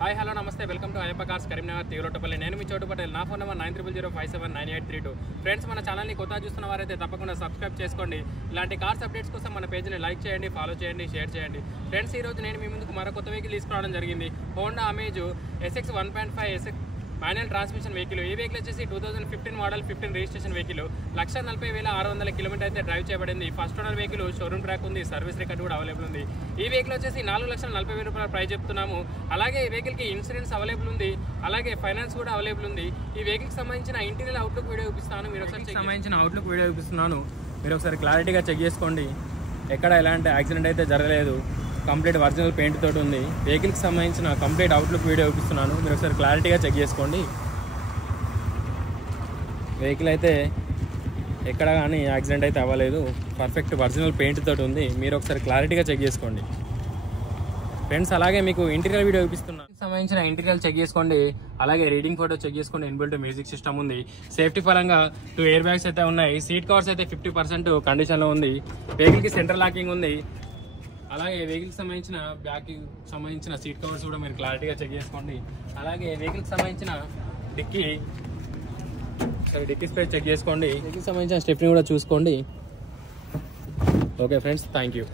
Hi hello నమస్తే welcome to Ayyappa cars Karimnagar Thivratapalli. నేను మీ చోటు పటేల్. నా ఫోన్ నెంబర్ 9005759832. ఫ్రెండ్స్, మన ఛానల్ని కొత్తగా చూస్తున్న వారైతే తప్పకుండా సబ్స్క్రైబ్ చేసుకోండి. ఇలాంటి కార్స్ అప్డేట్స్ కోసం మన పేజ్ని లైక్ చేయండి, ఫాలో చేయండి, షేర్ చేయండి. ఫ్రెండ్స్, ఈరోజు నేను మీ ముందుకు మరో కొత్త వెహికల్ తీసుకురావడం జరిగింది. Honda amaze SX 1.5 SX manual transmission vehicle. ఈ వెహికల్ వచ్చేసి 2015 మోడల్, 15 రిజిస్ట్రేషన్ వెహికల్. 1,40,600 కిలోమీటర్ అయితే డ్రైవ్ చేయబడింది. First owner vehicle, showroom track ఉంది, సర్వీస్ రికార్డ్ కూడా అవైలబుల్ ఉంది. ఈ వెహికల్ వచ్చేసి 4,40,000 రూపాయల ప్రైస్ చెప్తున్నాము. అలాగే ఈ వెహికల్కి ఇన్సూరెన్స్ అవైలబుల్ ఉంది, అలాగే ఫైనాన్స్ కూడా అవైలబుల్ ఉంది. ఈ వెహికల్కి సంబంధించిన ఇంటీరియర్ అవుట్లుక్ వీడియో చూపిస్తాను. మీరు ఒకసారి సంబంధించిన అవుట్లుక్ వీడియో చూపిస్తున్నాను. మీరు ఒకసారి క్లారిటీగా చెక్ చేసుకోండి. ఎక్కడ ఎలాంటి యాక్సిడెంట్ అయితే జరగలేదు. కంప్లీట్ ఒరిజినల్ పెయింట్ తోటి ఉంది. వెహికల్కి సంబంధించిన కంప్లీట్ అవుట్లుక్ వీడియో చూపిస్తున్నాను. మీరు ఒకసారి క్లారిటీగా చెక్ చేసుకోండి. వెహికల్ అయితే ఎక్కడ కానీ యాక్సిడెంట్ అయితే అవ్వలేదు. పర్ఫెక్ట్ ఒరిజినల్ పెయింట్ తోటి ఉంది. మీరు ఒకసారి క్లారిటీగా చెక్ చేసుకోండి ఫ్రెండ్స్. అలాగే మీకు ఇంటీరియర్ వీడియో చూపిస్తున్నాను. సంబంధించిన ఇంటీరియర్ చెక్ చేసుకోండి. అలాగే రీడింగ్ ఫోటో చెక్ చేసుకోండి. ఇన్బిల్ట్ మ్యూజిక్ సిస్టమ్ ఉంది. సేఫ్టీ పరంగా 2 ఎయిర్ బ్యాగ్స్ అయితే ఉన్నాయి. సీట్ కవర్స్ అయితే 50% కండిషన్లో ఉంది. వెహికల్కి సెంటర్ లాకింగ్ ఉంది. అలాగే వెహికల్కి సంబంధించిన బ్యాక్ సంబంధించిన సీట్ కవర్స్ కూడా మీరు క్లారిటీగా చెక్ చేసుకోండి. అలాగే వెహికల్కి సంబంధించిన డిక్కీ స్పేస్ చెక్ చేసుకోండి. వెహికల్కి సంబంధించిన స్టెప్ని కూడా చూసుకోండి. Okay friends, thank you.